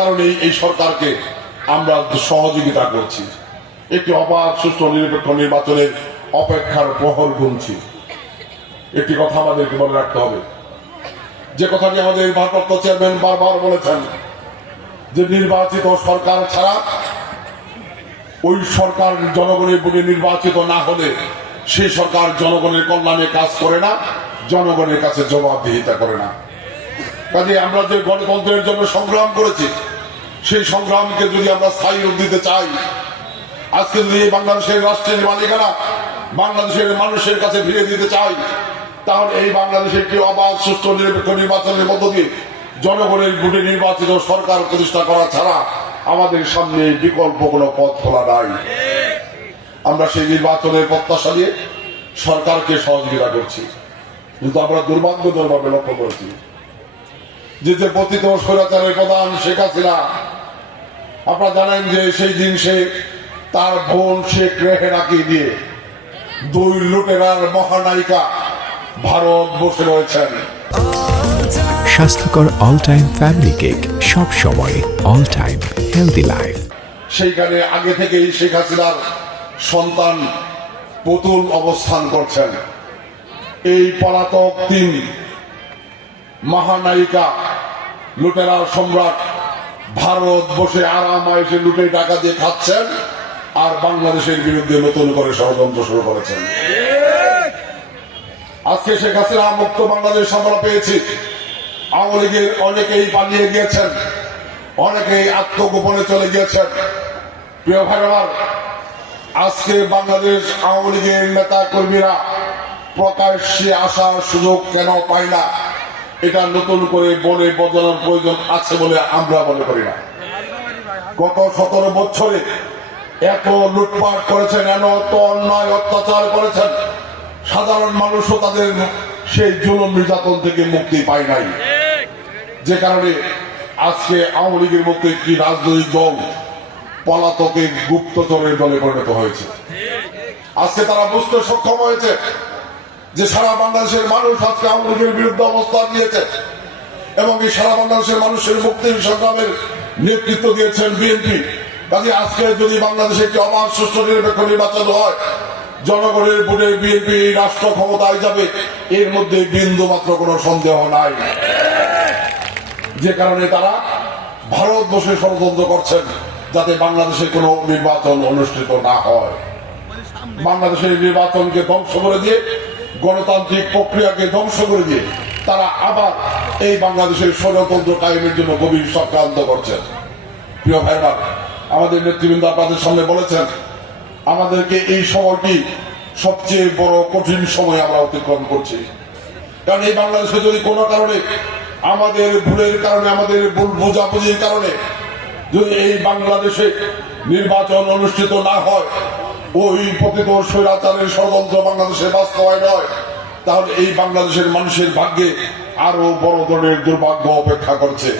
কারণেই এই সরকারকে আমরা সহযোগিতা করছি, একটি অবাধ সুষ্ঠু নিরপেক্ষ নির্বাচনের অপেক্ষার প্রহর গুনছি। একটি কথা আমাদেরকে মনে রাখতে হবে, যে কথাটি আমাদের ভারপ্রাপ্ত চেয়ারম্যান বারবার বলেছেন, যে নির্বাচিত সরকার ছাড়া ওই সরকার জনগণের ভোটে নির্বাচিত না হলে সেই সরকার জনগণের কল্যাণে কাজ করে না, জনগণের কাছে জবাবদিহিতা করে না। কাজে আমরা যে গণতন্ত্রের জন্য সংগ্রাম করেছি, সেই সংগ্রামকে যদি আমরা স্থায়ী রূপ দিতে চাই, আজকে যদি বাংলাদেশের রাষ্ট্রের মালিকানা বাংলাদেশের মানুষের কাছে ফিরে দিতে চাই, তাহলে এই বাংলাদেশে একটি অবাধ সুষ্ঠু নিরপেক্ষ নির্বাচনের মধ্য দিয়ে জনগণের ভোটে নির্বাচিত সরকার প্রতিষ্ঠা করা ছাড়া আমাদের সামনে বিকল্প কোনো পথ খোলা নাই। আমরা সেই নির্বাচনের প্রত্যাশা দিয়ে সরকারকে সহযোগিতা করছি, কিন্তু আমরা দুর্ভাগ্যজনকভাবে লক্ষ্য করেছি যে পতিত স্বৈরাচারের প্রধান শেখ হাসিনা, আপনারা জানেন যে সেই দিন সে তার বোন শেখ রেহেনাকে দিয়ে দুই লুটেরার মহানায়িকা ভারত বসে রয়েছেন। স্বাস্থ্যকর অল টাইম ফ্যামিলি কেক, সব সময় অল টাইম হেলদি লাইফ। সেইখানে আগে থেকেই শেখ হাসিনার সন্তান পুতুল অবস্থান করছেন। এই পলাতক তিন মহানায়িকা লুটেরা সম্রাট ভারত বসে আরামায়েশে লুটে টাকা দিয়ে খাচ্ছেন, আর বাংলাদেশের বিরুদ্ধে নতুন করে ষড়যন্ত্র শুরু করেছেন। আজকে শেখ হাসিনা মুক্ত বাংলাদেশ আমরা পেয়েছি। আওয়ামী লীগের অনেকেই পালিয়ে গিয়েছেন, অনেকেই আত্মগোপনে চলে গিয়েছেন। প্রিয় ভাই আমার, আজকে বাংলাদেশ আওয়ামী লীগের নেতা কর্মীরা প্রকাশ্যে আসার সুযোগ কেন পায় না, এটা নতুন করে বলে বদলানোর প্রয়োজন আছে বলে আমরা মনে করি না। গত 17 বছরে এত লুটপাট করেছেন, এত অন্যায় অত্যাচার করেছেন, সাধারণ মানুষও তাদের সেই জুলুম নির্যাতন থেকে মুক্তি পায় নাই। যে কারণে আজকে আওয়ামী লীগের মতো একটি রাজনৈতিক দল পলাতকে গুপ্তচরের দলে পরিণত হয়েছে। আজকে তারা বুঝতে সক্ষম হয়েছে যে সারা বাংলাদেশের মানুষ আজকে আওয়ামী লীগের বিরুদ্ধে অবস্থান নিয়েছে, এবং এই সারা বাংলাদেশের মানুষের মুক্তির সংগ্রামের নেতৃত্ব দিয়েছেন বিএনপি। কাজে আজকে যদি বাংলাদেশে একটি অবাধ সুষ্ঠু নিরপেক্ষ নির্বাচন হয়, জনগণের ভোটে বিএনপি রাষ্ট্র ক্ষমতায় যাবে, এর মধ্যে বিন্দু মাত্র কোনো সন্দেহ নাই। যে কারণে তারা ভারত বসে ষড়যন্ত্র করছেন যাতে বাংলাদেশে কোনো নির্বাচন অনুষ্ঠিত না হয়। বাংলাদেশের নির্বাচনকে ধ্বংস করে দিয়ে, গণতান্ত্রিক প্রক্রিয়াকে ধ্বংস করে দিয়ে তারা আবার এই বাংলাদেশের ষড়যন্ত্র কায়েমের জন্য গভীর চক্রান্ত করছেন। প্রিয় ভাইরা, আমাদের নেতৃবৃন্দ আপনাদের সামনে বলেছেন, আমাদেরকে এই সময়টি সবচেয়ে বড় কঠিন সময় আমরা অতিক্রম করছি। কারণ এই বাংলাদেশে যদি কোনো কারণে আমাদের ভুলের কারণে, আমাদের ভুল বোঝাবুঝির কারণে যদি এই বাংলাদেশে নির্বাচন অনুষ্ঠিত না হয়, ওই পতিত স্বৈরাচারের ষড়যন্ত্র বাংলাদেশে বাস্তবায়ন হয়, তাহলে এই বাংলাদেশের মানুষের ভাগ্যে আরো বড় ধরনের দুর্ভাগ্য অপেক্ষা করছে।